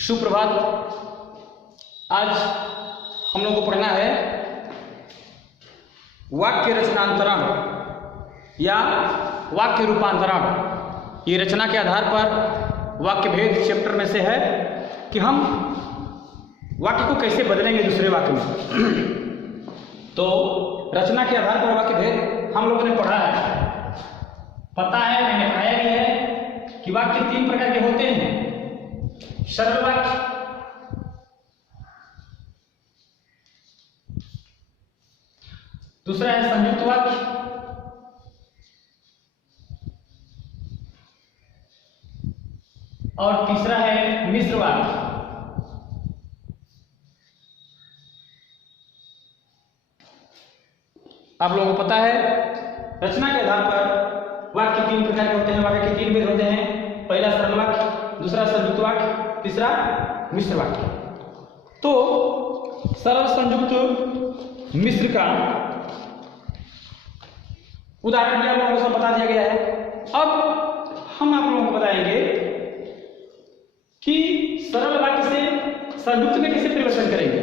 सुप्रभात। आज हम लोग को पढ़ना है वाक्य रचनांतरण या वाक्य रूपांतरण। ये रचना के आधार पर वाक्य भेद चैप्टर में से है कि हम वाक्य को कैसे बदलेंगे दूसरे वाक्य में। तो रचना के आधार पर वाक्य भेद हम लोगों ने पढ़ा है, पता है, मैंने पढ़ाया भी है कि वाक्य तीन प्रकार के होते हैं। सरल वाक्य, दूसरा है संयुक्त वाक्य, और तीसरा है मिश्र वाक्य। आप लोगों को पता है रचना के आधार पर वाक्य तीन प्रकार के होते हैं, वाक्य के तीन भेद होते हैं। पहला सरल वाक्य, दूसरा संयुक्त वाक्य, तीसरा मिश्र वाक्य। तो सरल, संयुक्त, मिश्र का उदाहरण भी आप लोगों को सब बता दिया गया है। अब हम आप लोगों को बताएंगे कि सरल वाक्य से संयुक्त में कैसे परिवर्तन करेंगे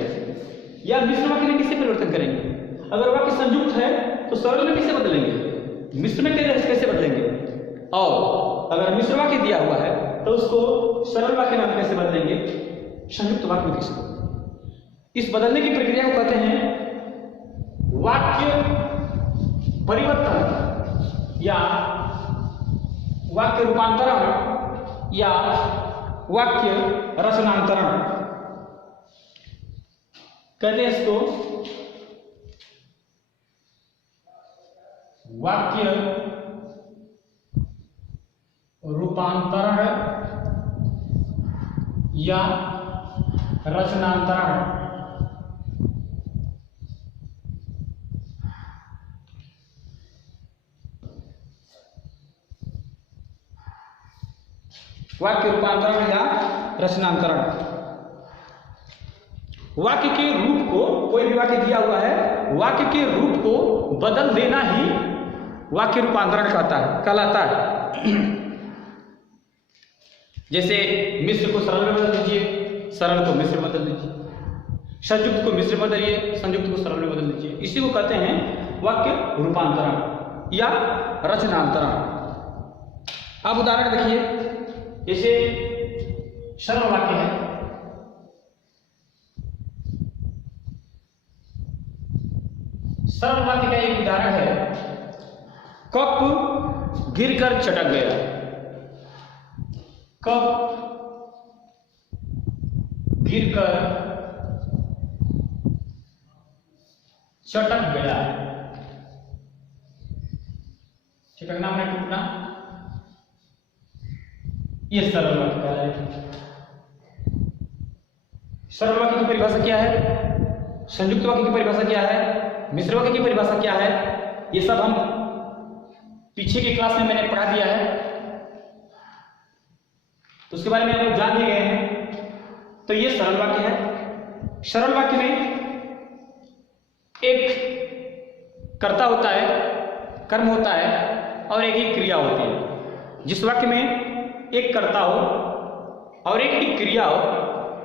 या मिश्र वाक्य में कैसे परिवर्तन करेंगे। अगर वाक्य संयुक्त है तो सरल में कैसे बदलेंगे, मिश्र में कैसे बदलेंगे, और अगर मिश्र वाक्य दिया हुआ है तो उसको सरल वाक्य में कैसे बदलेंगे, संयुक्त वाक्य में कैसे बदलेंगे। इस बदलने की प्रक्रिया को कहते हैं वाक्य परिवर्तन या वाक्य रूपांतरण या वाक्य रचनांतरण कहते हैं इसको। वाक्य रूपांतरण या रचनांतरण। वाक्य रूपांतरण या रचनांतरण, वाक्य के रूप को, कोई भी वाक्य दिया हुआ है, वाक्य के रूप को बदल देना ही वाक्य रूपांतरण कहलाता है। जैसे मिश्र को सरल में बदल दीजिए, सरल को मिश्र में बदल दीजिए, संयुक्त को मिश्र में बदलिए, संयुक्त को सरल में बदल दीजिए। इसी को कहते हैं वाक्य रूपांतरण या रचनांतरण। अब उदाहरण देखिए, जैसे सरल वाक्य है, सरल वाक्य का एक उदाहरण है, कप गिरकर चटक गया। कप गिरकर चटक गया। चटकना में टूटना, ये सरल वाक्य कहलाएगा। सरल वाक्य की परिभाषा क्या है, संयुक्त वाक्य की परिभाषा क्या है, मिश्र वाक्य की परिभाषा क्या है, ये सब हम पीछे की क्लास में मैंने पढ़ा दिया है, तो उसके बारे में आप लोग जान लिए गए हैं। तो ये सरल वाक्य है। सरल वाक्य में एक कर्ता होता है, कर्म होता है, और एक ही क्रिया होती है। जिस वाक्य में एक कर्ता हो और एक ही क्रिया हो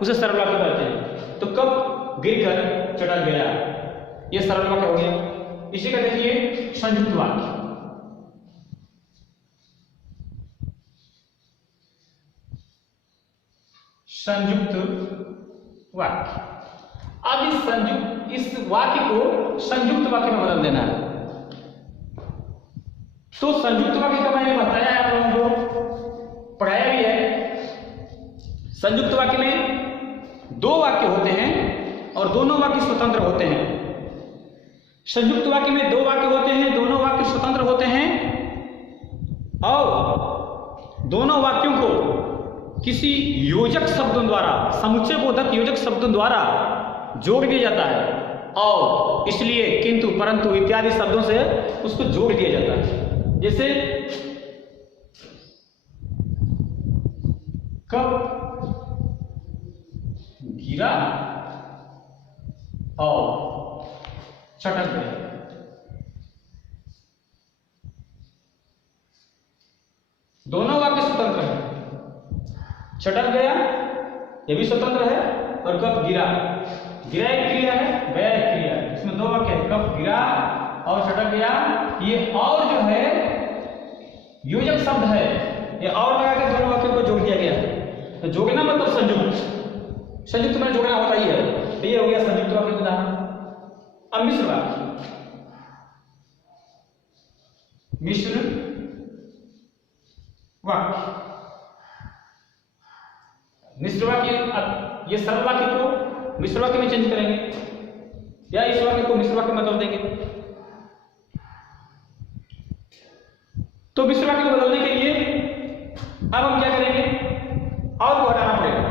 उसे सरल वाक्य कहते हैं। तो कब गिरकर चटक गया, ये सरल वाक्य हो गया। इसी का देखिए संयुक्त वाक्य। संयुक्त वाक्य, अब इस वाक्य को संयुक्त वाक्य में बदल देना है। तो संयुक्त वाक्य का मैंने बताया आप लोगों को, पढ़ाया भी है। संयुक्त वाक्य में दो वाक्य होते हैं और दोनों वाक्य स्वतंत्र होते हैं। संयुक्त वाक्य में दो वाक्य होते हैं, दोनों वाक्य स्वतंत्र होते हैं, और दोनों वाक्यों को किसी योजक शब्दों द्वारा, समुच्चय बोधक योजक शब्दों द्वारा जोड़ दिया जाता है, और इसलिए, किंतु, परंतु इत्यादि शब्दों से उसको जोड़ दिया जाता है। जैसे कब गिरा और चटक गया। दोनों वाक्य स्वतंत्र हैं। चटक गया ये भी स्वतंत्र है। और कब गिरा, गिरा एक क्रिया है, गया एक क्रिया है। इसमें दो वाक्य है, कब गिरा और छटक गया। ये और जो है योजक शब्द है, ये और लगाकर दोनों वाक्यों को जोड़ दिया गया है। तो जोड़ना मतलब संयुक्त, संयुक्त में जोड़ना होता ही है। तो ये हो गया संयुक्त वाक्य उदाहरण। अब मिश्र वाक्य, मिश्र वाक्य, मिश्र वाक्य, ये सरल वाक्य को मिश्र वाक्य में चेंज करेंगे या इस वाक्य को मिश्र वाक्य में बदल देंगे। तो मिश्र वाक्य को बदलने के लिए अब हम क्या करेंगे, और को हटाना पड़ेगा,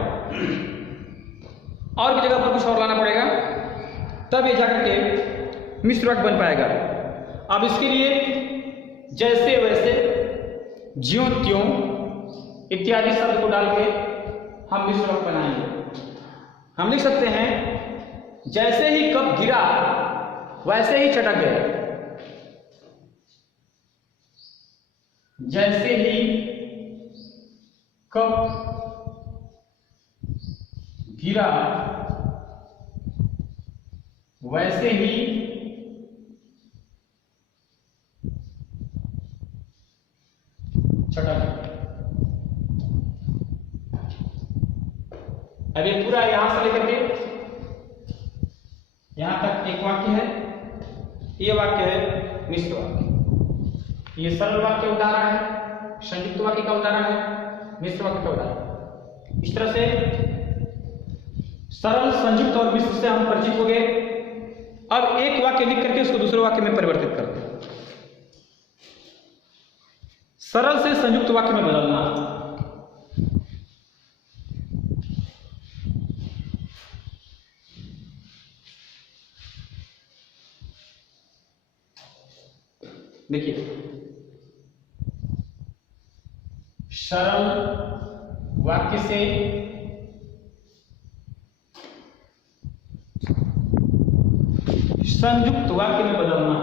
और की जगह पर कुछ और लाना पड़ेगा, तब ये जाकर के मिश्र वाक्य बन पाएगा। अब इसके लिए जैसे वैसे, ज्यों त्यों इत्यादि शब्द को डाल के हम मिश्र वाक्य बनाएंगे। हम लिख सकते हैं जैसे ही कप गिरा वैसे ही चटक गए, जैसे ही कप गिरा वैसे ही चटक। अब ये पूरा यहां से लेकर के यहां तक एक वाक्य है, ये वाक्य है मिश्र वाक्य। ये सरल वाक्य उदाहरण है, संयुक्त वाक्य का उदाहरण है, मिश्र वाक्य का उदाहरण। इस तरह से सरल, संयुक्त और मिश्र से हम परिचित हो गए। अब एक वाक्य लिख करके उसको दूसरे वाक्य में परिवर्तित करते हैं। सरल से संयुक्त वाक्य में बदलना। देखिए, सरल वाक्य से संयुक्त वाक्य में बदलना।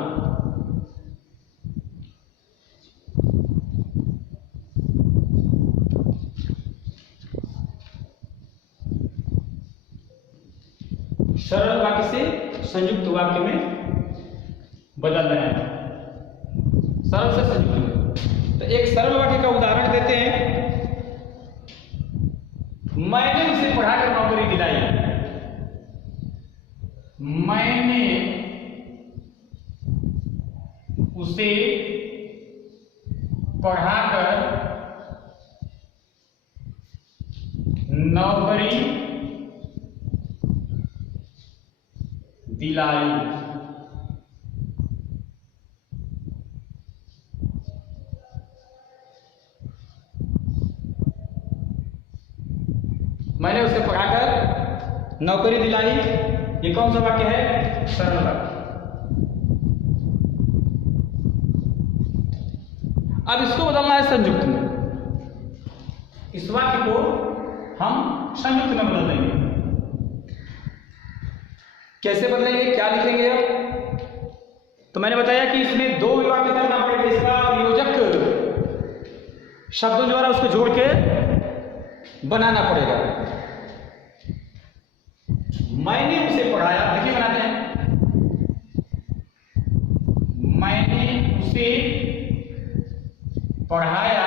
सरल वाक्य से संयुक्त वाक्य में बदल रहे हैं, सरल से संयुक्त में। तो एक सरल वाक्य का उदाहरण देते हैं, मैंने उसे पढ़ाकर नौकरी दिलाई। मैंने उसे पढ़ाकर नौकरी दिलाई। मैंने उसे पढ़ाकर नौकरी दिलाई, ये कौन सा वाक्य है? सरल वाक्य। अब इसको बदलना है संयुक्त में। इस वाक्य को हम संयुक्त में बदल देंगे। कैसे बदलेंगे, क्या लिखेंगे? अब तो मैंने बताया कि इसमें दो वाक्य करना पड़ेगा। इसका वियोजक शब्दों द्वारा उसको जोड़ के बनाना पड़ेगा। मैंने उसे पढ़ाया, देखिए बनाते हैं, मैंने उसे पढ़ाया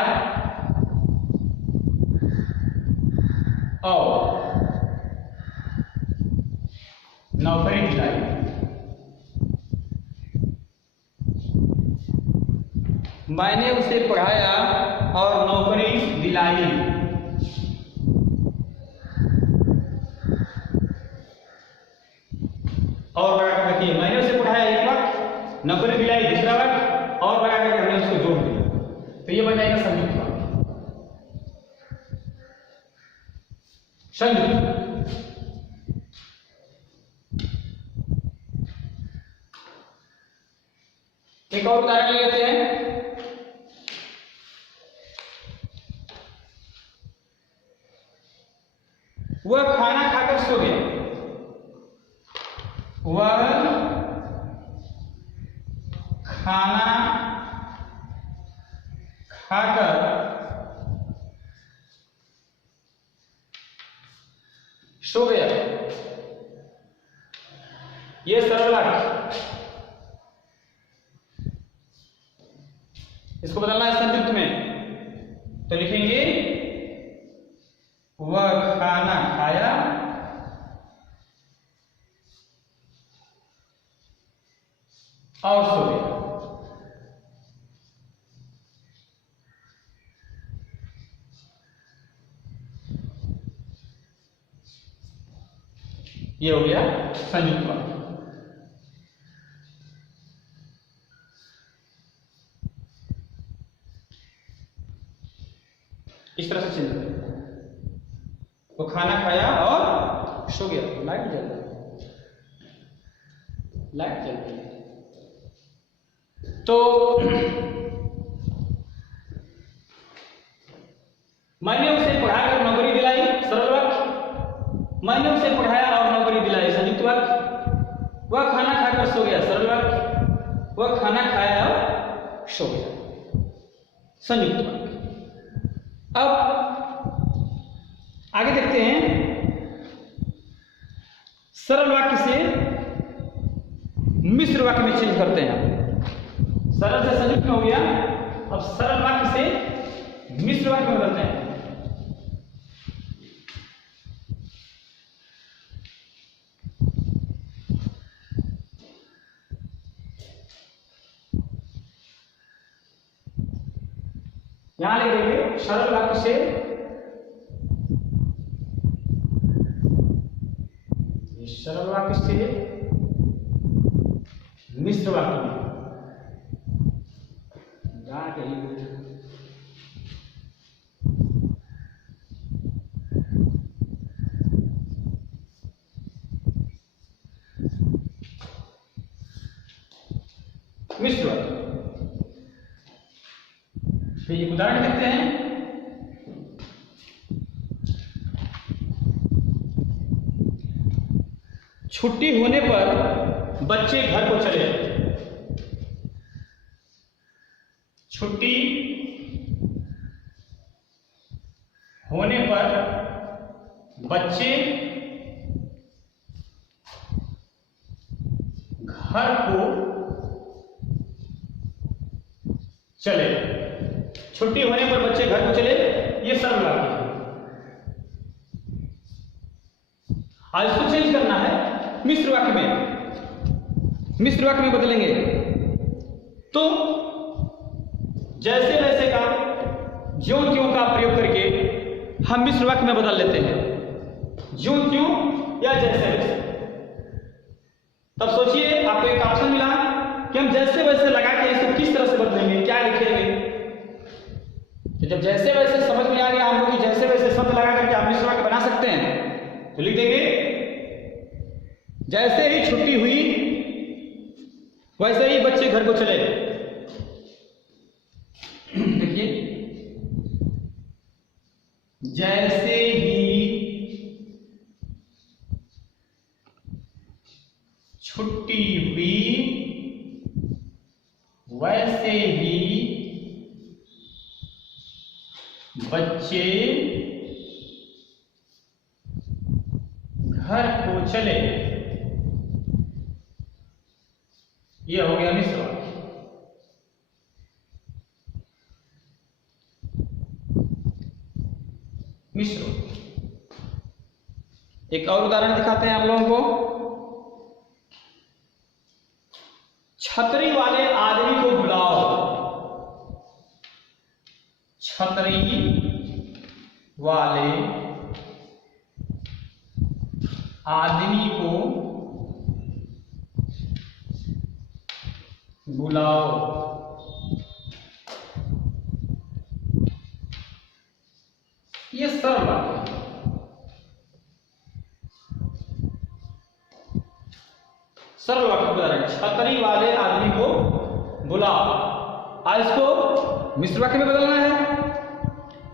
और नौकरी दिलाई। मैंने उसे पढ़ाया और नौकरी दिलाई। और बड़ा कर रखिए, मैंने उसे पढ़ाया एक वाक्य, नौकरी दिलाई दूसरा वाक्य, और बड़ा करके हमने उसको जोड़ दिया, तो ये बन जाएगा संयुक्त वाक्य। संयुक्त। एक और उदाहरण लेते हैं। वह खाना खाकर सो गया। वह खाना खाकर सो गया। ये सरल वाक्य, इसको बदलना है संयुक्त में, तो लिखेंगे वह खाना खाया और सो गया। ये हो गया संयुक्त वाक्य। इस तरह से चेंज करें, वो खाना खाया और सो गया। लाइट जल रही, लाइट जल रही है। तो मैंने उसे पढ़ाया और नौकरी दिलाई, सरल वाक्य। मैंने उसे पढ़ाया और नौकरी दिलाई, संयुक्त वाक्य। वह खाना खाकर सो गया, सरल वाक्य। वह खाना खाया और सो गया, संयुक्त वाक्य। अब आगे देखते हैं, सरल वाक्य से मिश्र वाक्य में चेंज करते हैं। सरल से संयुक्त में हो गया, अब सरल वाक्य से मिश्र वाक्य में बदलते हैं। यहां लिख देंगे सरल वाक्य से सरल वाक्य से मिश्र वाक्य में मिश्र वाक्य। तो एक उदाहरण देखते हैं। छुट्टी होने पर बच्चे घर को चले। छुट्टी होने पर बच्चे घर को चले। छुट्टी होने पर बच्चे घर को चले, ये सरल वाक्य है। आज इसको चेंज करना है मिश्र वाक्य में। मिश्र वाक्य में बदलेंगे तो जैसे वैसे का, ज्यों त्यों का प्रयोग करके हम मिश्र वाक्य में बदल लेते हैं। ज्यों त्यों या जैसे वैसे। तब सोचिए, आपको एक ऑप्शन मिला कि हम जैसे वैसे लगा के इसको किस तरह से बदलेंगे, क्या लिखेंगे। तो जब जैसे वैसे समझ में आ गया हमको कि जैसे वैसे शब्द लगा करके आप मिश्र वाक्य बना सकते हैं, तो लिख देंगे जैसे ही छुट्टी हुई वैसे ही बच्चे घर को चले। देखिए, जैसे ही छुट्टी हुई वैसे ही बच्चे घर को चले। यह हो गया मिश्र वाक्य। मिश्र। एक और उदाहरण दिखाते हैं आप लोगों को। छतरी वाले आदमी को बुलाओ। छतरी वाले आदमी को बुलाओ। ये सरल वाक्य है। सरल वाक्य उदाहरण, छतरी वाले आदमी को बुलाओ। आज इसको मिश्र वाक्य में बदलना है।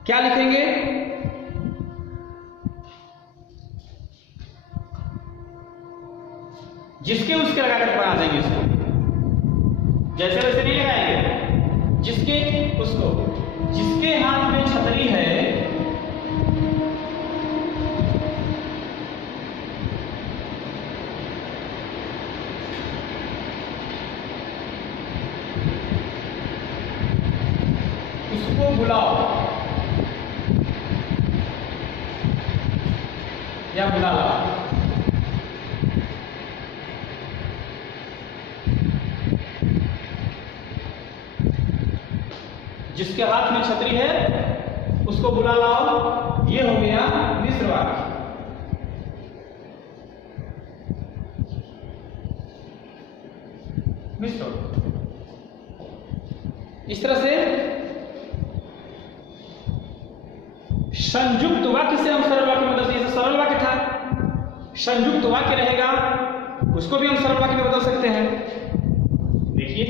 क्या लिखेंगे? जिसके उसके लगाकर बना देंगे इसको। जैसे वैसे नहीं लगाएंगे, जिसके उसको। जिसके हाथ में छतरी है उसको बुलाओ या बुला लाओ। जिसके हाथ में छतरी है उसको बुला लाओ, ये हो गया मिश्र वाक्य। मिश्र इस तरह से संयुक्त वाक्य से हम सरल वाक्य में बदल, जैसे सरल वाक्य था, संयुक्त वाक्य रहेगा उसको भी हम सरल वाक्य में बदल सकते हैं। देखिए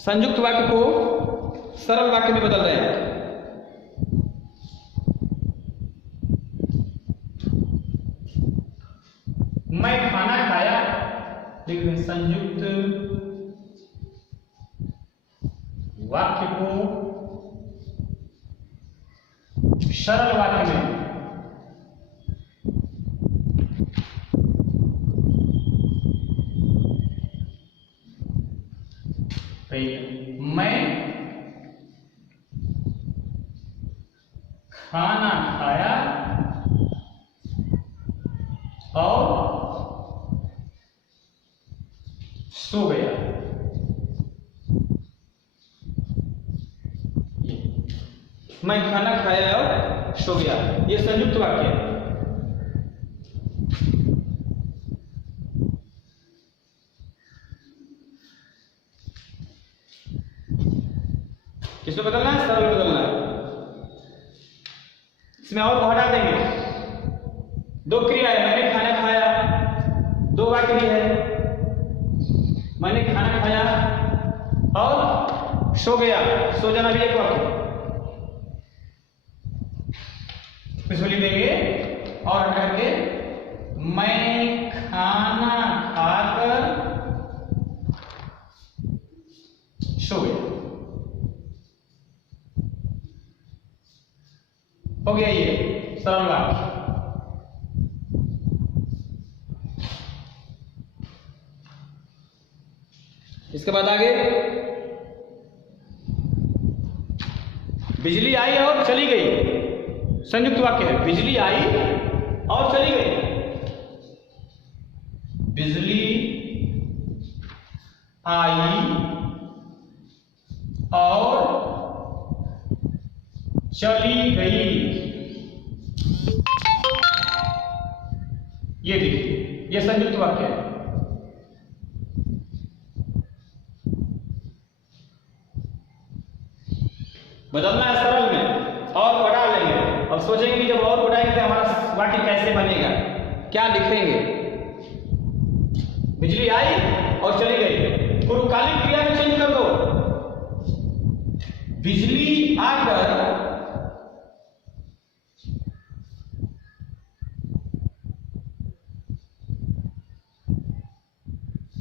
संयुक्त वाक्य को सरल वाक्य में बदल रहे हैं। मैं खाना खाया, लिख दें संयुक्त वाक्य को सरल वाक्य में मैं खाना खाया और सो गया। मैं खाना खाया और सो गया, ये संयुक्त वाक्य है। किसमें बदलना है? सरल में बदलना है। इसमें और को हटा देंगे। दो क्रिया है, मैंने खाना खाया, दो वाक्य भी है, मैंने खाना खाया और सो गया, सो जाना भी एक वाक्य। इसमें लिख देंगे और हटा के मैं खाना खाकर सो गया, हो गया ये सरल वाक्य। इसके बाद आगे बिजली आई और चली गई, संयुक्त वाक्य है। बिजली आई और चली गई, बिजली आई और चली गई। ये देखिए, ये संयुक्त वाक्य है। बदलना है सरल में और बढ़ा लेंगे। अब सोचेंगे कि जब और बढ़ाएंगे तो हमारा वाक्य कैसे बनेगा, क्या लिखेंगे। बिजली आई और चली गई, पूर्वकालिक क्रिया में चेंज कर दो। बिजली आकर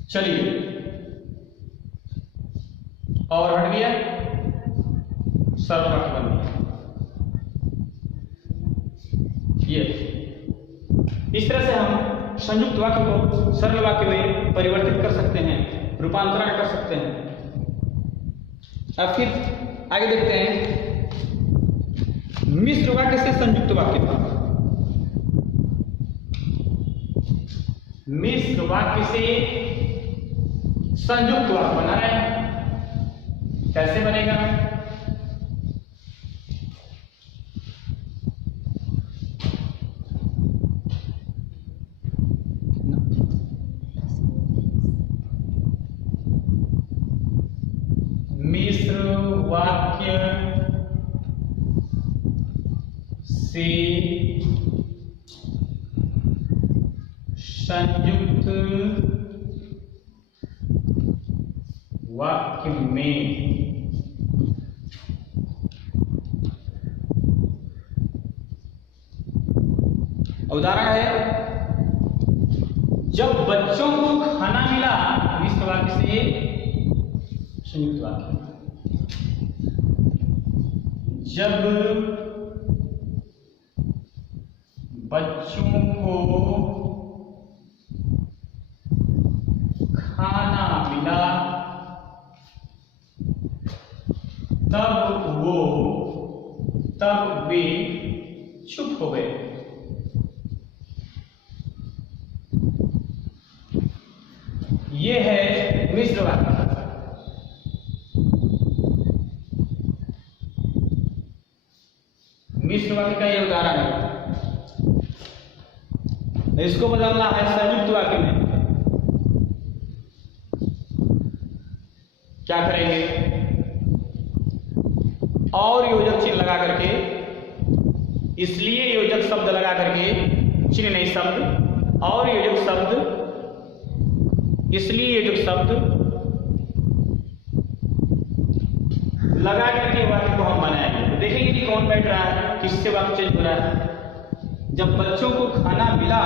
चली गई और हट गया, सरल वाक्य बन गया। ये इस तरह से हम संयुक्त वाक्य को सरल वाक्य में परिवर्तित कर सकते हैं, रूपांतरण कर सकते हैं। अब फिर आगे देखते हैं मिश्र वाक्य से संयुक्त वाक्य। मिश्र वाक्य से संयुक्त वाक्य बना रहे हैं, कैसे बनेगा? मिश्र वाक्य से संयुक्त वाक्य में उदाहरण है, जब बच्चों को खाना मिला, मिश्र वाक्य से संयुक्त वाक्य। जब बच्चों को खाना मिला तब वे चुप हो गए। ये है मिश्र वाक्य। मिश्र वाक्य का ये उदाहरण है। इसको बदलना है संयुक्त वाक्य में। क्या करेंगे? और योजक चिन्ह लगा करके, इसलिए योजक शब्द लगा करके, चिन्ह नहीं शब्द, और योजक शब्द, इसलिए योजक शब्द लगा करके वाक्य को हम बनाएंगे। तो देखेंगे कि कौन बैठ रहा है, किससे वाक्य चेंज हो रहा है। जब बच्चों को खाना मिला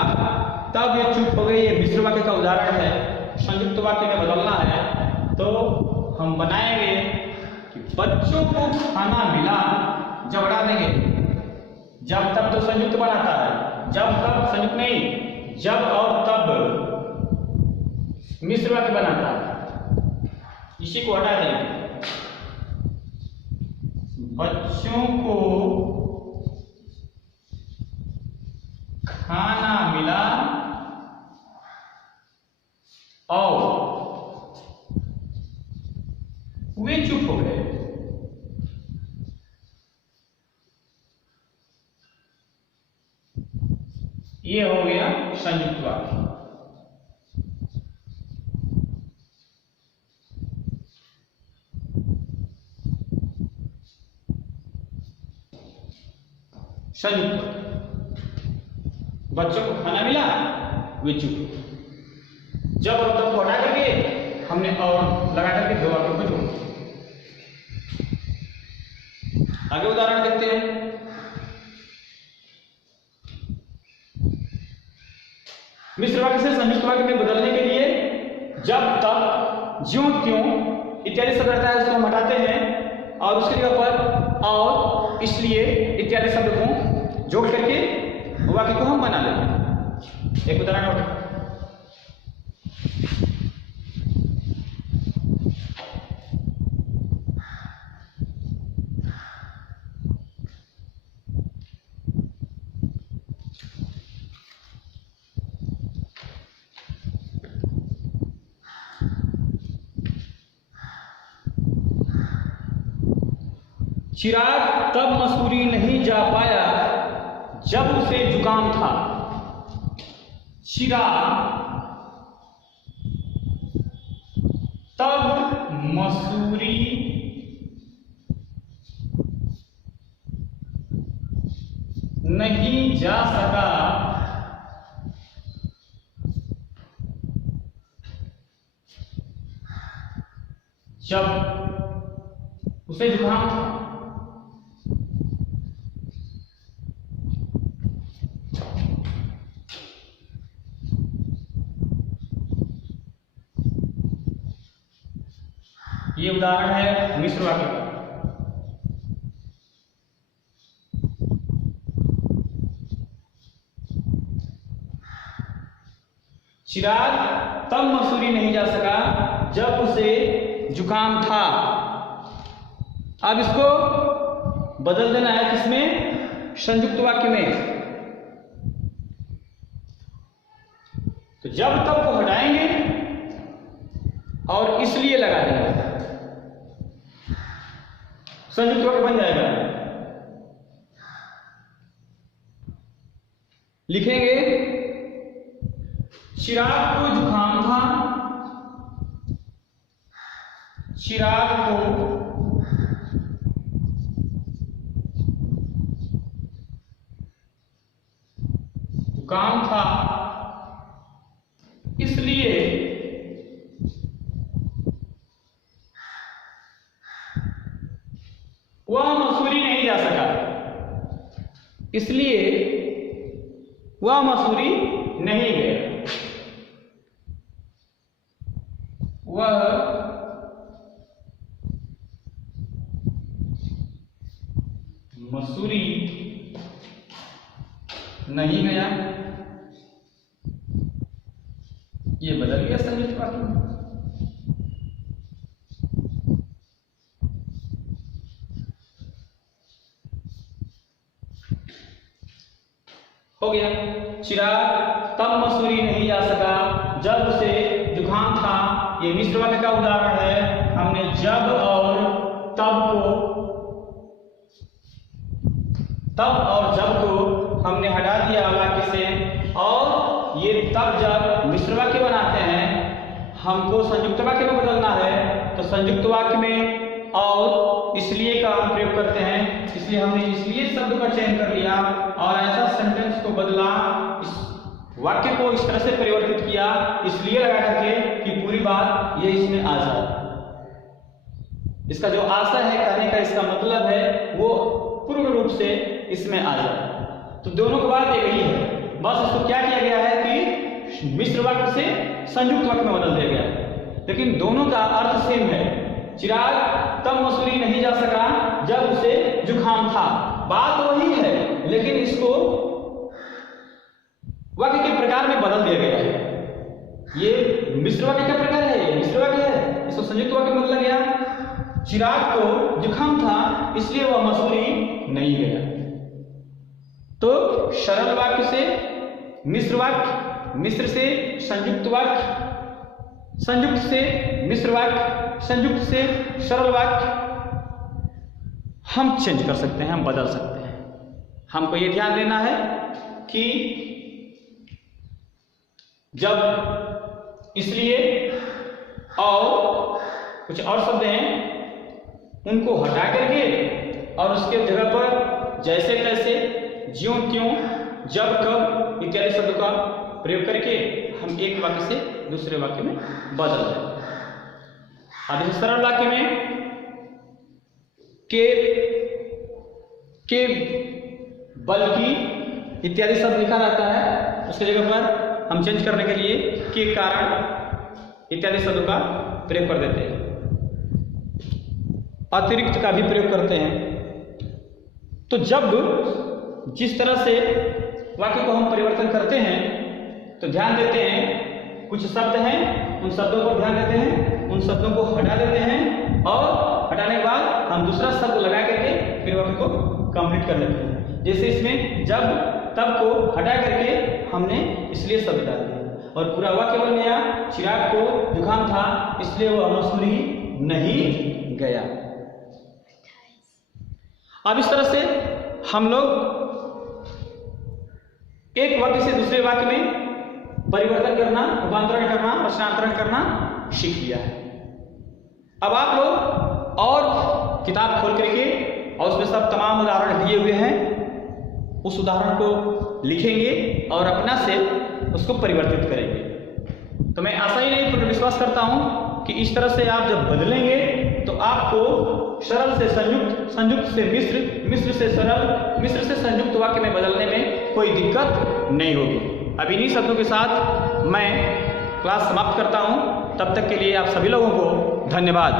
तब ये चुप हो गए, ये मिश्र वाक्य का उदाहरण है। संयुक्त वाक्य में बदलना है तो हम बनाएंगे कि बच्चों को खाना मिला, जब हटा देंगे, जब तब तो संयुक्त बनाता है, जब तब संयुक्त नहीं, जब और तब मिश्र वाक्य बनाता है। इसी को हटा देंगे। बच्चों को खाना मिला और वे चुप हो गए। ये हो गया संयुक्त वाक्य। संयुक्त, बच्चों को खाना मिला, वे चुप। जब और तब को हटा करके हमने और लगा करके दो वाक्यों को जोड़। आगे उदाहरण देखते हैं। मिश्र वाक्य से संयुक्त वाक्य में बदलने के लिए जब तब, ज्यों त्यों इत्यादि शब्द रहता है, उसको हम हटाते हैं और उसकी जगह पर और, इसलिए इत्यादि शब्द को जोड़ करके वाक्य को हम बना लेते हैं। एक उदाहरण और, चिराग तब मसूरी नहीं जा पाया जब उसे जुकाम था। चिराग तब मसूरी नहीं जा सका जब उसे जुकाम था। ये उदाहरण है मिश्र वाक्य का। चिराग तब मसूरी नहीं जा सका जब उसे जुकाम था। अब इसको बदल देना है किसमें? संयुक्त वाक्य में। तो जब तब को हटाएंगे और इसलिए लगा देंगे, संयुक्त वाक्य बन जाएगा। लिखेंगे चिराग को जुकाम था, चिराग को जुकाम था, इसलिए वह मसूरी नहीं जा सका। इसलिए वह मसूरी नहीं गया। वह मसूरी नहीं गया, ये बदल गया संयुक्त वाक्य में। हो गया। चिराग तब मसूरी नहीं जा सका जब उसे जुकाम था, ये मिश्र वाक्य का उदाहरण है। हमने जब और जब को हमने हटा दिया वाक्य से, और ये तब जब मिश्र वाक्य बनाते हैं हमको संयुक्त वाक्य में बदलना है, तो संयुक्त वाक्य में और इसलिए का हम प्रयोग करते हैं। इसलिए हमने इसलिए शब्द का चयन कर लिया और ऐसा सेंटेंस को बदला, इस वाक्य को इस तरह से परिवर्तित किया इसलिए लगा करके कि पूरी बात ये इसमें आ जाए। इसका जो आशा है कहने का, इसका मतलब है वो पूर्ण रूप से इसमें आ जाए। तो दोनों की बात एक ही है, बस इसको क्या किया गया है कि मिश्र वाक्य से संयुक्त वाक्य में बदल दिया गया है, लेकिन दोनों का अर्थ सेम है। चिराग तब मसूरी नहीं जा सका जब उसे जुकाम था, बात वही है, लेकिन इसको वाक्य के प्रकार में बदल दिया गया है। ये मिश्र वाक्य का प्रकार है, ये मिश्र वाक्य है, इसको संयुक्त वाक्य में बदला गया। चिराग को जुकाम था इसलिए वह मसूरी नहीं गया। तो सरल वाक्य से मिश्र वाक्य, मिश्र से संयुक्त वाक्य, संयुक्त से मिश्र वाक्य, संयुक्त से सरल वाक्य हम चेंज कर सकते हैं, हम बदल सकते हैं। हमको ये ध्यान देना है कि जब इसलिए और कुछ और शब्द हैं उनको हटा करके और उसके जगह पर जैसे तैसे, ज्यों त्यों, जब कब इत्यादि शब्द का प्रयोग करके हम एक वाक्य से दूसरे वाक्य में बदल दें। अब इस सरल वाक्य में के बल्कि इत्यादि शब्द लिखा रहता है, उसके जगह पर हम चेंज करने के लिए के कारण इत्यादि शब्दों का प्रयोग कर देते हैं, अतिरिक्त का भी प्रयोग करते हैं। तो जब जिस तरह से वाक्य को हम परिवर्तन करते हैं तो ध्यान देते हैं, कुछ शब्द हैं उन शब्दों को ध्यान देते हैं, उन शब्दों को हटा देते हैं और हटाने के बाद हम दूसरा शब्द लगा करके फिर वाक्य को कंप्लीट कर लेते हैं। जैसे इसमें जब तब को हटा करके हमने इसलिए शब्द डाल दिया और पूरा वाक्य बन गया। चिराग को जुकाम था इसलिए वह मसूरी नहीं गया। अब इस तरह से हम लोग एक वाक्य से दूसरे वाक्य में परिवर्तन करना, रूपांतरण करना, प्रश्नांतरण करना सीख लिया है। अब आप लोग और किताब खोल करके और उसमें सब तमाम उदाहरण दिए हुए हैं, उस उदाहरण को लिखेंगे और अपना से उसको परिवर्तित करेंगे। तो मैं आशा ही नहीं पूर्ण विश्वास करता हूं कि इस तरह से आप जब बदलेंगे तो आपको सरल से संयुक्त, संयुक्त से मिश्र, मिश्र से सरल, मिश्र से संयुक्त वाक्य में बदलने में कोई दिक्कत नहीं होगी। अब इन्हीं शब्दों के साथ मैं क्लास समाप्त करता हूं। तब तक के लिए आप सभी लोगों को धन्यवाद।